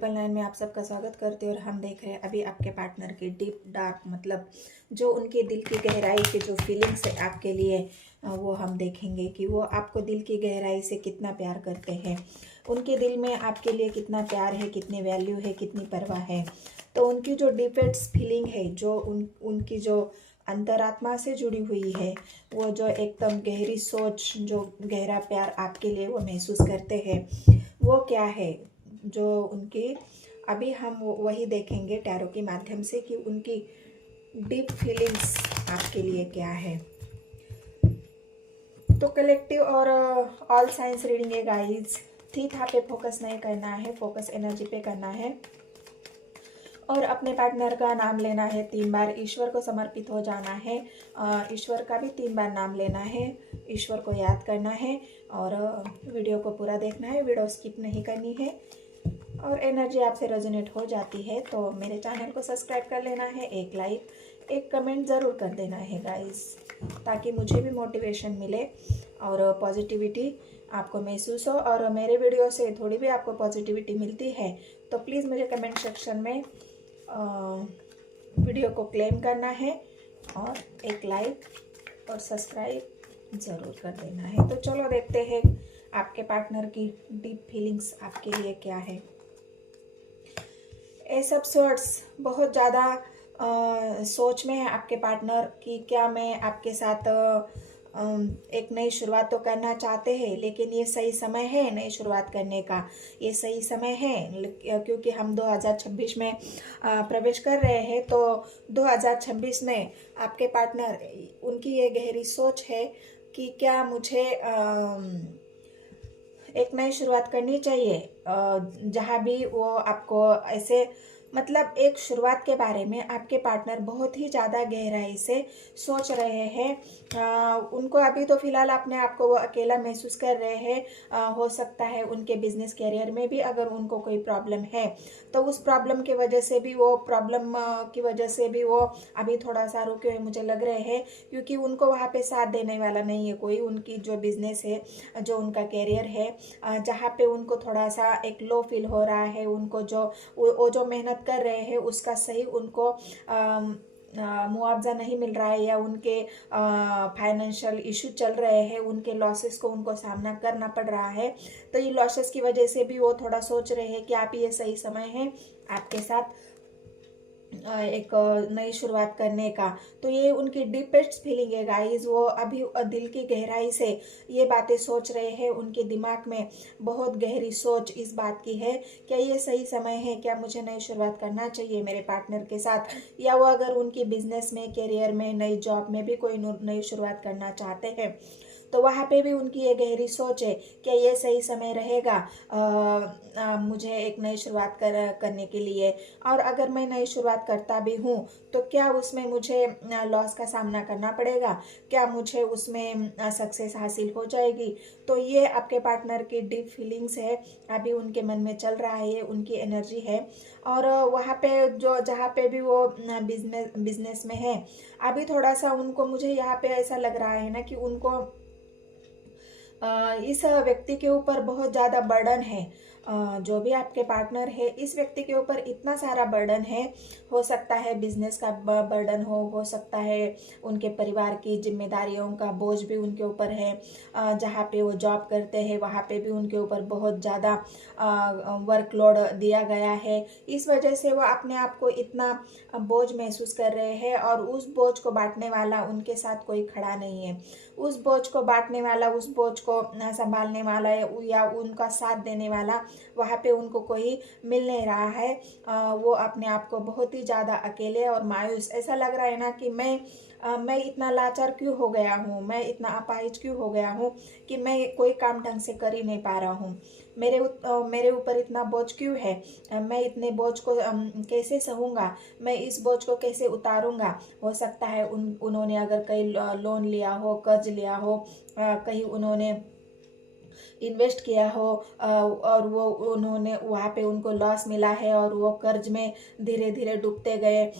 999 में आप सबका स्वागत करते हैं। और हम देख रहे हैं अभी आपके पार्टनर की डीप डार्क मतलब जो उनके दिल की गहराई के जो फीलिंग्स है आपके लिए, वो हम देखेंगे कि वो आपको दिल की गहराई से कितना प्यार करते हैं। उनके दिल में आपके लिए कितना प्यार है, कितनी वैल्यू है, कितनी परवाह है। तो उनकी जो डीपेस्ट फीलिंग है, जो उनकी जो अंतरात्मा से जुड़ी हुई है, वो जो एकदम गहरी सोच, जो गहरा प्यार आपके लिए वो महसूस करते हैं, वो क्या है। जो उनकी अभी हम वही देखेंगे टैरो के माध्यम से कि उनकी डीप फीलिंग्स आपके लिए क्या है। तो कलेक्टिव और ऑल साइंस रीडिंग है गाइस। थीथा पे फोकस नहीं करना है, फोकस एनर्जी पे करना है। और अपने पार्टनर का नाम लेना है 3 बार, ईश्वर को समर्पित हो जाना है। ईश्वर का भी 3 बार नाम लेना है, ईश्वर को याद करना है। और वीडियो को पूरा देखना है, वीडियो स्किप नहीं करनी है। और एनर्जी आपसे रेजोनेट हो जाती है तो मेरे चैनल को सब्सक्राइब कर लेना है, एक लाइक एक कमेंट ज़रूर कर देना है गाइस, ताकि मुझे भी मोटिवेशन मिले और पॉजिटिविटी आपको महसूस हो। और मेरे वीडियो से थोड़ी भी आपको पॉजिटिविटी मिलती है तो प्लीज़ मुझे कमेंट सेक्शन में वीडियो को क्लेम करना है और एक लाइक और सब्सक्राइब ज़रूर कर देना है। तो चलो देखते हैं आपके पार्टनर की डीप फीलिंग्स आपके लिए क्या है। एस ऑफ स्वॉर्ड्स, बहुत ज़्यादा सोच में है आपके पार्टनर की क्या मैं आपके साथ एक नई शुरुआत तो करना चाहते हैं, लेकिन ये सही समय है नई शुरुआत करने का, ये सही समय है क्योंकि हम 2026 में प्रवेश कर रहे हैं। तो 2026 में आपके पार्टनर, उनकी ये गहरी सोच है कि क्या मुझे एक नई शुरुआत करनी चाहिए। जहाँ भी वो आपको ऐसे मतलब एक शुरुआत के बारे में आपके पार्टनर बहुत ही ज़्यादा गहराई से सोच रहे हैं। उनको अभी तो फिलहाल अपने आप को वो अकेला महसूस कर रहे हैं। हो सकता है उनके बिजनेस करियर में भी अगर उनको कोई प्रॉब्लम है तो उस प्रॉब्लम की वजह से भी वो अभी थोड़ा सा रुके हुए मुझे लग रहे हैं, क्योंकि उनको वहाँ पे साथ देने वाला नहीं है कोई। उनकी जो बिजनेस है, जो उनका करियर है, जहाँ पे उनको थोड़ा सा एक लो फील हो रहा है, उनको वो जो मेहनत कर रहे हैं उसका सही उनको मुआवजा नहीं मिल रहा है, या उनके फाइनेंशियल इशू चल रहे हैं, उनके लॉसेस को उनको सामना करना पड़ रहा है। तो ये लॉसेस की वजह से भी वो थोड़ा सोच रहे हैं कि आप ये सही समय है आपके साथ एक नई शुरुआत करने का। तो ये उनकी डीपेस्ट फीलिंग है गाइस। वो अभी दिल की गहराई से ये बातें सोच रहे हैं, उनके दिमाग में बहुत गहरी सोच इस बात की है, क्या ये सही समय है, क्या मुझे नई शुरुआत करना चाहिए मेरे पार्टनर के साथ, या वो अगर उनकी बिजनेस में, करियर में, नई जॉब में भी कोई नई शुरुआत करना चाहते हैं तो वहाँ पे भी उनकी ये गहरी सोच है कि ये सही समय रहेगा मुझे एक नई शुरुआत करने के लिए। और अगर मैं नई शुरुआत करता भी हूँ तो क्या उसमें मुझे लॉस का सामना करना पड़ेगा, क्या मुझे उसमें सक्सेस हासिल हो जाएगी। तो ये आपके पार्टनर की डीप फीलिंग्स है, अभी उनके मन में चल रहा है, ये उनकी एनर्जी है। और वहाँ पे जहाँ पे भी वो बिजनेस में है, अभी थोड़ा सा उनको, मुझे यहाँ पे ऐसा लग रहा है ना कि उनको इस व्यक्ति के ऊपर बहुत ज़्यादा बर्डन है। जो भी आपके पार्टनर है, इस व्यक्ति के ऊपर इतना सारा बर्डन है। हो सकता है बिजनेस का बर्डन हो सकता है उनके परिवार की जिम्मेदारियों का बोझ भी उनके ऊपर है। जहाँ पे वो जॉब करते हैं वहाँ पे भी उनके ऊपर बहुत ज़्यादा वर्कलोड दिया गया है। इस वजह से वो अपने आप को इतना बोझ महसूस कर रहे हैं, और उस बोझ को बांटने वाला उनके साथ कोई खड़ा नहीं है। उस बोझ को बांटने वाला, उस बोझ को संभालने वाला या उनका साथ देने वाला वहाँ पे उनको कोई मिल नहीं रहा है। वो अपने आप को बहुत ही ज़्यादा अकेले और मायूस, ऐसा लग रहा है ना कि मैं इतना लाचार क्यों हो गया हूँ, मैं इतना अपाहिज क्यों हो गया हूँ कि मैं कोई काम ढंग से कर ही नहीं पा रहा हूँ। मेरे ऊपर इतना बोझ क्यों है, मैं इतने बोझ को कैसे सहूँगा, मैं इस बोझ को कैसे उतारूँगा। हो सकता है उन्होंने अगर कहीं लोन लिया हो, कर्ज लिया हो, कहीं उन्होंने इन्वेस्ट किया हो और वो उन्होंने वहाँ पे उनको लॉस मिला है और वो कर्ज में धीरे धीरे डूबते गए।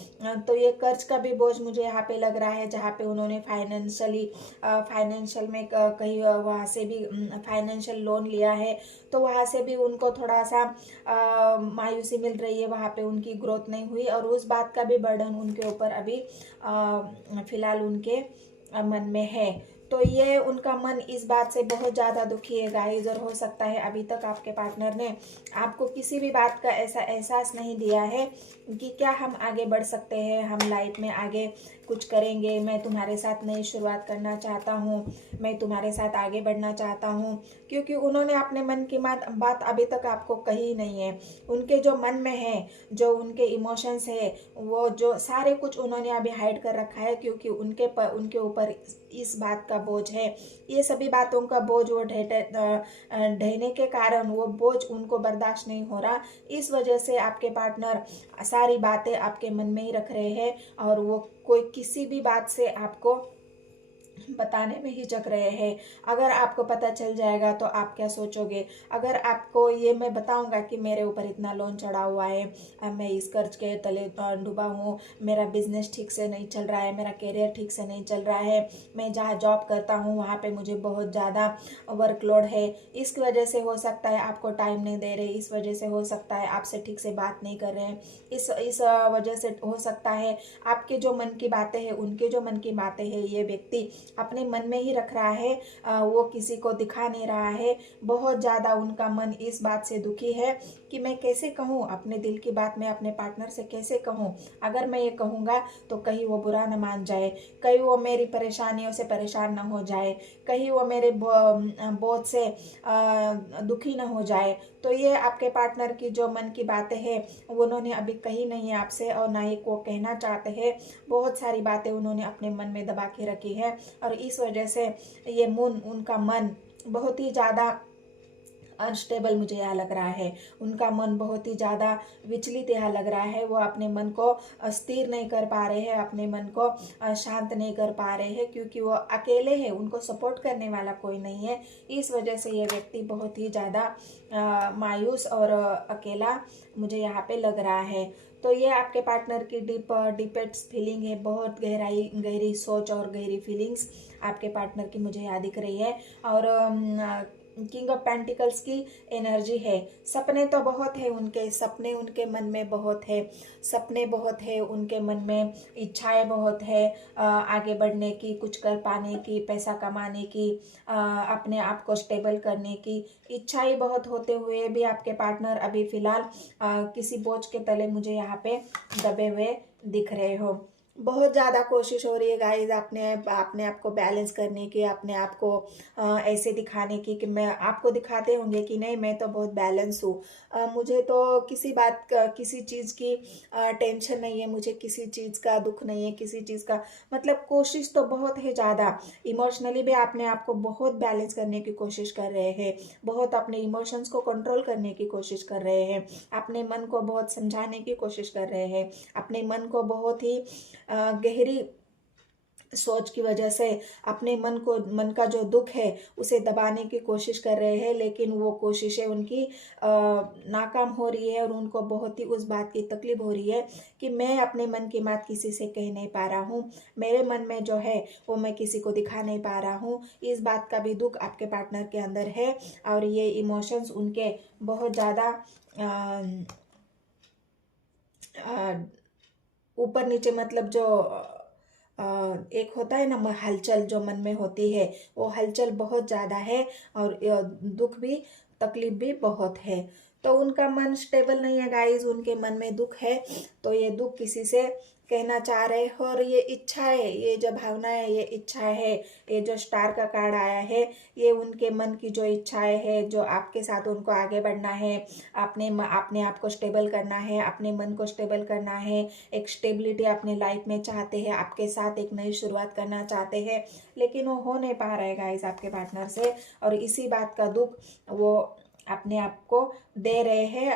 तो ये कर्ज का भी बोझ मुझे यहाँ पे लग रहा है, जहाँ पे उन्होंने फाइनेंशियल में कहीं वहाँ से भी फाइनेंशियल लोन लिया है, तो वहाँ से भी उनको थोड़ा सा मायूसी मिल रही है, वहाँ पे उनकी ग्रोथ नहीं हुई और उस बात का भी बर्डन उनके ऊपर अभी फिलहाल उनके मन में है। तो ये उनका मन इस बात से बहुत ज़्यादा दुखी है गाइस, और हो सकता है अभी तक आपके पार्टनर ने आपको किसी भी बात का ऐसा एहसास नहीं दिया है कि क्या हम आगे बढ़ सकते हैं, हम लाइफ में आगे कुछ करेंगे, मैं तुम्हारे साथ नई शुरुआत करना चाहता हूँ, मैं तुम्हारे साथ आगे बढ़ना चाहता हूँ, क्योंकि उन्होंने अपने मन की बात अभी तक आपको कही नहीं है। उनके जो मन में है, जो उनके इमोशंस है, वो जो सारे कुछ उन्होंने अभी हाइड कर रखा है, क्योंकि उनके ऊपर इस बात का बोझ है। ये सभी बातों का बोझ वो ढहने के कारण वो बोझ उनको बर्दाश्त नहीं हो रहा। इस वजह से आपके पार्टनर सारी बातें आपके मन में ही रख रहे हैं और वो कोई किसी भी बात से आपको बताने में हिचक रहे हैं। अगर आपको पता चल जाएगा तो आप क्या सोचोगे? अगर आपको ये मैं बताऊंगा कि मेरे ऊपर इतना लोन चढ़ा हुआ है, मैं इस कर्ज के तले डूबा हूँ, मेरा बिजनेस ठीक से नहीं चल रहा है, मेरा करियर ठीक से नहीं चल रहा है, मैं जहाँ जॉब करता हूँ वहाँ पे मुझे बहुत ज़्यादा वर्कलोड है, इसकी वजह से हो सकता है आपको टाइम नहीं दे रहे, इस वजह से हो सकता है आपसे ठीक से बात नहीं कर रहे हैं, इस वजह से हो सकता है आपके जो मन की बातें हैं, उनके जो मन की बातें हैं, ये व्यक्ति अपने मन में ही रख रहा है, वो किसी को दिखा नहीं रहा है। बहुत ज़्यादा उनका मन इस बात से दुखी है कि मैं कैसे कहूँ अपने दिल की बात, मैं अपने पार्टनर से कैसे कहूँ? अगर मैं ये कहूँगा तो कहीं वो बुरा न मान जाए, कहीं वो मेरी परेशानियों से परेशान न हो जाए, कहीं वो मेरे बोझ से दुखी न हो जाए। तो ये आपके पार्टनर की जो मन की बातें हैं वो उन्होंने अभी कही नहीं है आपसे, और ना ही वो कहना चाहते हैं। बहुत सारी बातें उन्होंने अपने मन में दबा के रखी है और इस वजह से ये उनका मन बहुत ही ज़्यादा अनस्टेबल मुझे यहाँ लग रहा है। उनका मन बहुत ही ज़्यादा विचलित यहाँ लग रहा है। वो अपने मन को स्थिर नहीं कर पा रहे हैं, अपने मन को शांत नहीं कर पा रहे हैं, क्योंकि वो अकेले हैं, उनको सपोर्ट करने वाला कोई नहीं है। इस वजह से ये व्यक्ति बहुत ही ज़्यादा मायूस और अकेला मुझे यहाँ पे लग रहा है। तो ये आपके पार्टनर की डीपेस्ट फीलिंग है, बहुत गहरी सोच और गहरी फीलिंग्स आपके पार्टनर की मुझे यहाँ दिख रही है। और किंग ऑफ पेंटिकल्स की एनर्जी है। सपने तो बहुत है उनके, सपने उनके मन में बहुत है, सपने बहुत है उनके मन में, इच्छाएं बहुत है आगे बढ़ने की, कुछ कर पाने की, पैसा कमाने की, अपने आप को स्टेबल करने की इच्छाएं बहुत होते हुए भी आपके पार्टनर अभी फिलहाल किसी बोझ के तले मुझे यहाँ पे दबे हुए दिख रहे हो। बहुत ज़्यादा कोशिश हो रही है गाइस अपने आप को बैलेंस करने की, अपने आप को ऐसे दिखाने की कि मैं आपको दिखाते होंगे कि नहीं मैं तो बहुत बैलेंस हूँ, मुझे तो किसी चीज़ की टेंशन नहीं है, मुझे किसी चीज़ का दुख नहीं है, किसी चीज़ का मतलब कोशिश तो बहुत है ज़्यादा। इमोशनली भी अपने आप को बहुत बैलेंस करने की कोशिश कर रहे हैं, बहुत अपने इमोशंस को कंट्रोल करने की कोशिश कर रहे हैं, अपने मन को बहुत समझाने की कोशिश कर रहे हैं, अपने मन को बहुत ही गहरी सोच की वजह से अपने मन का जो दुख है उसे दबाने की कोशिश कर रहे हैं, लेकिन वो कोशिशें उनकी नाकाम हो रही है और उनको बहुत ही उस बात की तकलीफ हो रही है कि मैं अपने मन की बात किसी से कह नहीं पा रहा हूँ, मेरे मन में जो है वो मैं किसी को दिखा नहीं पा रहा हूँ। इस बात का भी दुख आपके पार्टनर के अंदर है और ये इमोशंस उनके बहुत ज़्यादा ऊपर नीचे मतलब जो एक होता है ना हलचल जो मन में होती है, वो हलचल बहुत ज़्यादा है और दुख भी, तकलीफ भी बहुत है। तो उनका मन स्टेबल नहीं है गाइस, उनके मन में दुख है, तो ये दुख किसी से कहना चाह रहे हैं। और ये इच्छा है, ये जो भावना है, ये इच्छा है, ये जो स्टार का कार्ड आया है, ये उनके मन की जो इच्छाएं है, जो आपके साथ उनको आगे बढ़ना है, अपने आप को स्टेबल करना है, अपने मन को स्टेबल करना है, एक स्टेबिलिटी अपने लाइफ में चाहते हैं, आपके साथ एक नई शुरुआत करना चाहते हैं, लेकिन वो हो नहीं पा रहा है गाइस आपके पार्टनर से। और इसी बात का दुख वो अपने आप को दे रहे हैं,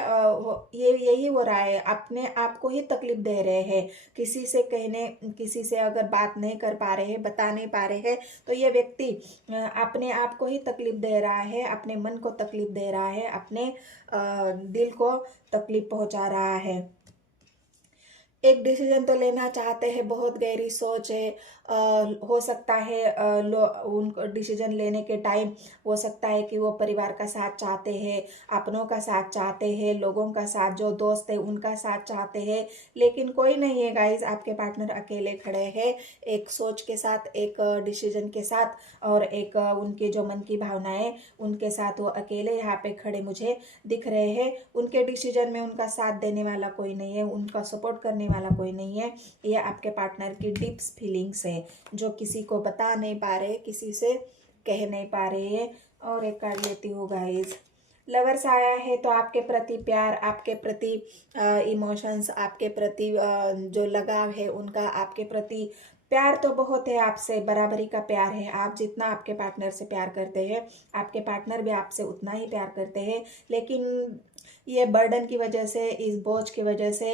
ये यही हो रहा है, अपने आप को ही तकलीफ दे रहे हैं। किसी से अगर बात नहीं कर पा रहे हैं, बता नहीं पा रहे हैं, तो ये व्यक्ति अपने आप को ही तकलीफ दे रहा है, अपने मन को तकलीफ दे रहा है, अपने दिल को तकलीफ पहुंचा रहा है। एक डिसीजन तो लेना चाहते हैं, बहुत गहरी सोच है। हो सकता है उनको डिसीजन लेने के टाइम हो सकता है कि वो परिवार का साथ चाहते हैं, अपनों का साथ चाहते हैं, लोगों का साथ, जो दोस्त है उनका साथ चाहते हैं, लेकिन कोई नहीं है गाइस, आपके पार्टनर अकेले खड़े हैं, एक सोच के साथ, एक डिसीजन के साथ, और एक उनके जो मन की भावनाएं उनके साथ वो अकेले यहाँ पे खड़े मुझे दिख रहे हैं। उनके डिसीजन में उनका साथ देने वाला कोई नहीं है, उनका सपोर्ट करने वाला कोई नहीं है। ये आपके पार्टनर की डीप्स फीलिंग्स है जो किसी को बता नहीं पा रहे, किसी से कह नहीं पा रहे हैं। और एक कार्ड लेती हूँ गाइस, लवर्स आया है, तो आपके प्रति प्यार, आपके प्रति इमोशंस, आपके प्रति जो लगाव है उनका, आपके प्रति प्यार तो बहुत है, आपसे बराबरी का प्यार है। आप जितना आपके पार्टनर से प्यार करते हैं, आपके पार्टनर भी आपसे उतना ही प्यार करते हैं, लेकिन ये बर्डन की वजह से, इस बोझ की वजह से,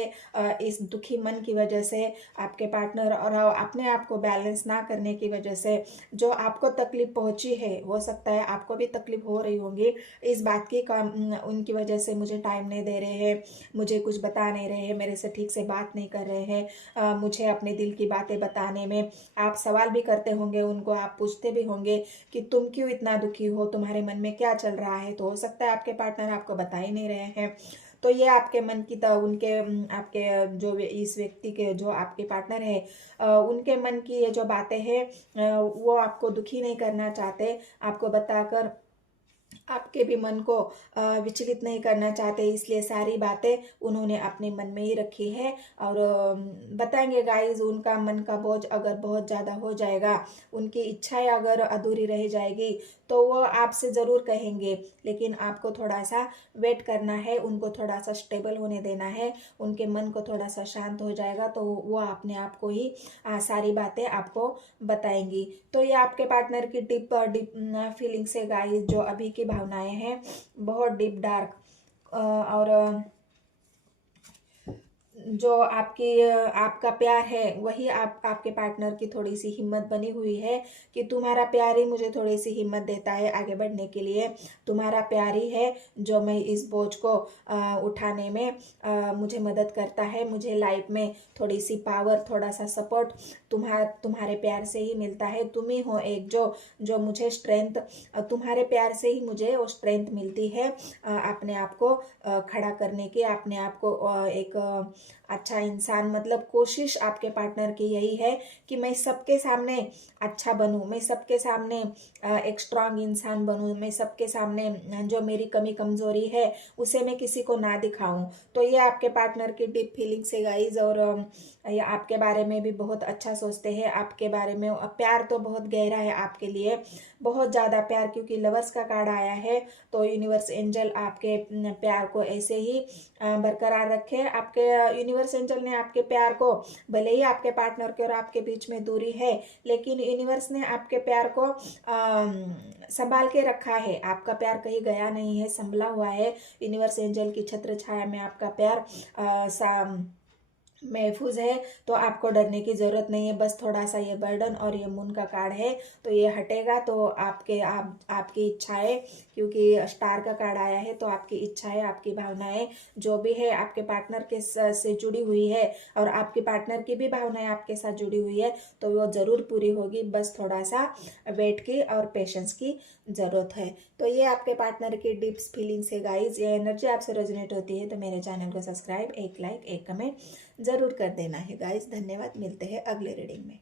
इस दुखी मन की वजह से, आपके पार्टनर और अपने आप को बैलेंस ना करने की वजह से जो आपको तकलीफ पहुंची है, हो सकता है आपको भी तकलीफ हो रही होंगी इस बात की, उनकी वजह से मुझे टाइम नहीं दे रहे हैं, मुझे कुछ बता नहीं रहे हैं, मेरे से ठीक से बात नहीं कर रहे हैं, मुझे अपने दिल की बातें बताने में आप सवाल भी करते होंगे उनको, आप पूछते भी होंगे कि तुम क्यों इतना दुखी हो, तुम्हारे मन में क्या चल रहा है। तो हो सकता है आपके पार्टनर आपको बता ही नहीं रहे हैं। तो ये आपके मन की उनके आपके जो इस व्यक्ति के जो आपके पार्टनर है, उनके मन की ये जो बातें हैं वो आपको दुखी नहीं करना चाहते, आपको बताकर आपके भी मन को विचलित नहीं करना चाहते, इसलिए सारी बातें उन्होंने अपने मन में ही रखी है। और बताएंगे गाइस, उनका मन का बोझ अगर बहुत ज़्यादा हो जाएगा, उनकी इच्छाएं अगर अधूरी रह जाएगी, तो वो आपसे ज़रूर कहेंगे, लेकिन आपको थोड़ा सा वेट करना है, उनको थोड़ा सा स्टेबल होने देना है, उनके मन को थोड़ा सा शांत हो जाएगा तो वो अपने आप को ही सारी बातें आपको बताएंगी। तो ये आपके पार्टनर की डीप फीलिंग्स है गाइस, जो अभी की भावनाएं हैं, बहुत डीप डार्क, और जो आपका प्यार है वही आपके पार्टनर की थोड़ी सी हिम्मत बनी हुई है कि तुम्हारा प्यार ही मुझे थोड़ी सी हिम्मत देता है आगे बढ़ने के लिए, तुम्हारा प्यार ही है जो मैं इस बोझ को उठाने में मुझे मदद करता है, मुझे लाइफ में थोड़ी सी पावर, थोड़ा सा सपोर्ट तुम्हारे प्यार से ही मिलता है। तुम ही हो एक जो मुझे स्ट्रेंथ, तुम्हारे प्यार से ही मुझे वो स्ट्रेंथ मिलती है अपने आप को खड़ा करने की, अपने आप को एक अच्छा इंसान, मतलब कोशिश आपके पार्टनर की यही है कि मैं सबके सामने अच्छा बनूं, मैं सबके सामने एक स्ट्रांग इंसान बनूं, मैं सबके सामने जो मेरी कमी कमजोरी है उसे मैं किसी को ना दिखाऊं। तो ये आपके पार्टनर की डीप फीलिंग्स है गाइज, और ये आपके बारे में भी बहुत अच्छा सोचते हैं, आपके बारे में प्यार तो बहुत गहरा है आपके लिए, बहुत ज़्यादा प्यार, क्योंकि लवर्स का कार्ड आया है। तो यूनिवर्स एंजल आपके प्यार को ऐसे ही बरकरार रखे। आपके यूनिवर्स एंजल ने आपके प्यार को, भले ही आपके पार्टनर के और आपके बीच में दूरी है, लेकिन यूनिवर्स ने आपके प्यार को संभाल के रखा है, आपका प्यार कहीं गया नहीं है, संभला हुआ है। यूनिवर्स एंजल की छत्र छाया में आपका प्यार महफूज है, तो आपको डरने की ज़रूरत नहीं है। बस थोड़ा सा ये बर्डन और ये मून का कार्ड है, तो ये हटेगा तो आपकी इच्छाएं, क्योंकि स्टार का कार्ड आया है, तो आपकी इच्छाएं, आपकी भावनाएं जो भी है आपके पार्टनर के से जुड़ी हुई है, और आपके पार्टनर की भी भावनाएं आपके साथ जुड़ी हुई है, तो वो ज़रूर पूरी होगी। बस थोड़ा सा वेट की और पेशेंस की ज़रूरत है। तो ये आपके पार्टनर की डीप्स फीलिंग्स है गाइज। ये एनर्जी आपसे रेजोनेट होती है तो मेरे चैनल को सब्सक्राइब, एक लाइक, एक कमेंट ज़रूर कर देना है गाइज। धन्यवाद, मिलते हैं अगले रीडिंग में।